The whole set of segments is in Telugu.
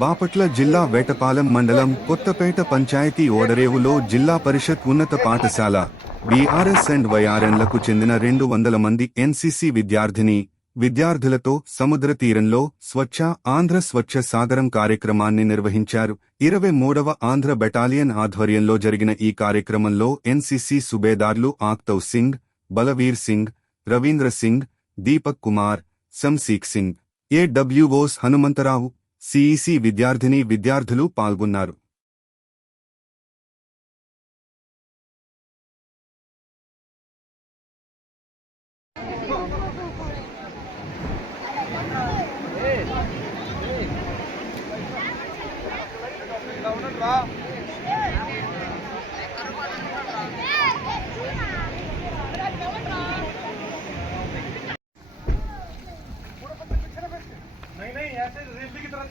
బాపట్ల జిల్లా వేటపాలెం మండలం కొత్తపేట పంచాయతీ ఓడరేవులో జిల్లా పరిషత్ ఉన్నత పాఠశాల బీఆర్ఎస్ అండ్ వైఆర్ఎన్లకు చెందిన రెండు వందల మంది ఎన్సీసీ విద్యార్థిని విద్యార్థులతో సముద్ర తీరంలో స్వచ్ఛ ఆంధ్ర స్వచ్ఛ సాగరం కార్యక్రమాన్ని నిర్వహించారు. ఇరవై మూడవ ఆంధ్ర బెటాలియన్ ఆధ్వర్యంలో జరిగిన ఈ కార్యక్రమంలో ఎన్సీసీ సుబేదార్లు ఆక్తవ్ సింగ్ బలవీర్ సింగ్ రవీంద్ర సింగ్ దీపక్ కుమార్ సంసీక్ సింగ్ ఏడబ్ల్యూఓస్ హనుమంతరావు సిఈసి విద్యార్థిని విద్యార్థులు పాల్గొన్నారు.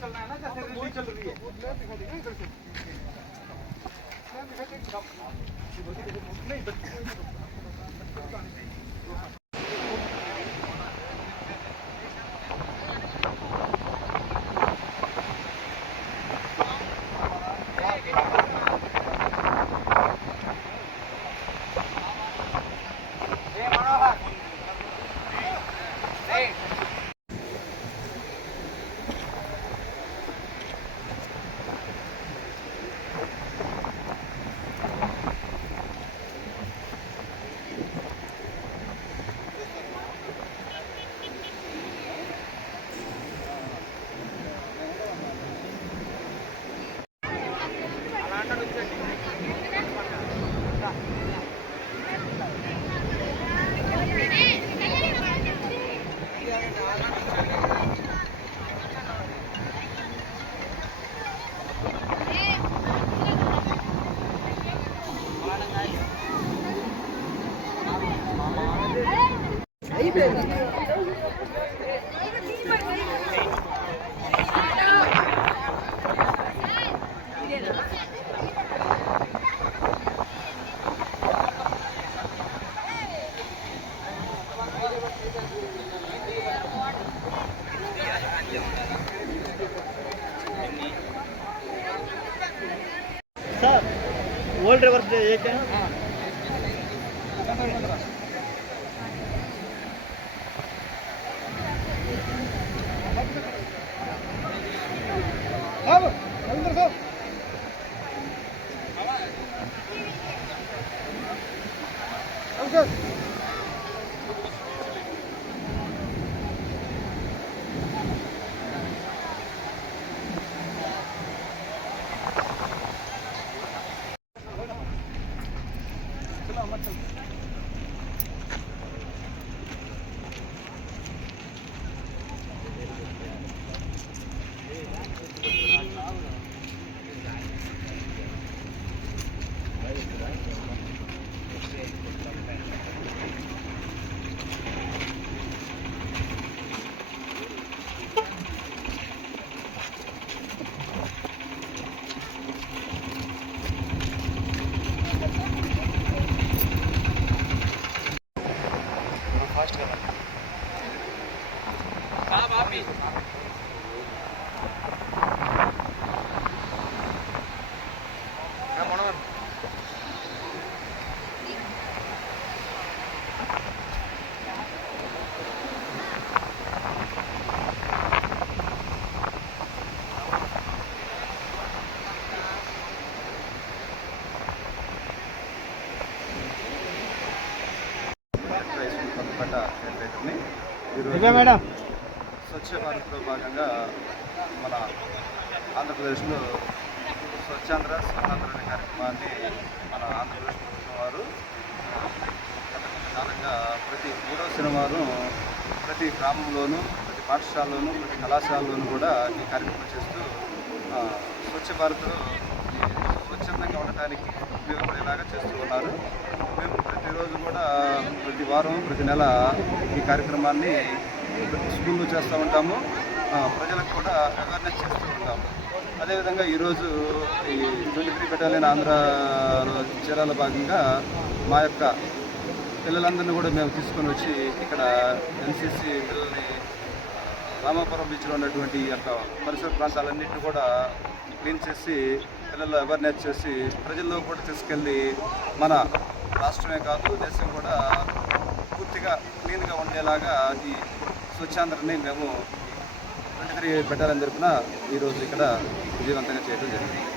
चलना है ना जैसे रेलवे चल रही है नहीं सर वर्ल्ड रिवर्स डे क्या है। Okay. last year. పట్ట జనరేటర్ని ఈరోజు స్వచ్ఛ భారత్లో భాగంగా మన ఆంధ్రప్రదేశ్లో స్వచ్ఛాంధ్ర స్వర్ణాంధ్ర అనే కార్యక్రమాన్ని మన ఆంధ్రప్రదేశ్ ప్రభుత్వం వారు కాలంగా ప్రతి మూడవ శనివారం ప్రతి గ్రామంలోనూ ప్రతి పాఠశాలలోనూ ప్రతి కళాశాలలోనూ కూడా ఈ కార్యక్రమం చేస్తూ స్వచ్ఛ భారత్ స్వచ్ఛందంగా ఉండటానికి ఉపయోగపడేలాగా చేస్తూ ఉన్నారు. మేము ప్రతిరోజు కూడా ప్రతి వారం ప్రతి నెల ఈ కార్యక్రమాన్ని ప్రతి స్కూల్లో చేస్తూ ఉంటాము. ప్రజలకు కూడా అవేర్నెస్ చేస్తూ ఉంటాము. అదేవిధంగా ఈరోజు ఈ ట్వంటీ త్రీ బెటాలియన్ ఆంధ్రలో చీరాల భాగంగా మా యొక్క పిల్లలందరినీ కూడా మేము తీసుకొని వచ్చి ఇక్కడ ఎన్సీసీ పిల్లల్ని రామాపురం బీచ్లో ఉన్నటువంటి యొక్క పరిసర ప్రాంతాలన్నింటినీ కూడా క్లీన్ చేసి పిల్లల్లో అవేర్నెస్ చేసి ప్రజల్లో కూడా తీసుకెళ్ళి మన రాష్ట్రమే కాదు దేశం కూడా పూర్తిగా క్లీన్గా ఉండేలాగా ఈ స్వచ్ఛాంధ్రని మేము ట్వంటీ త్రీ పెట్టాలని తరపున ఈరోజు ఇక్కడ విజయవంతంగా చేయడం జరిగింది.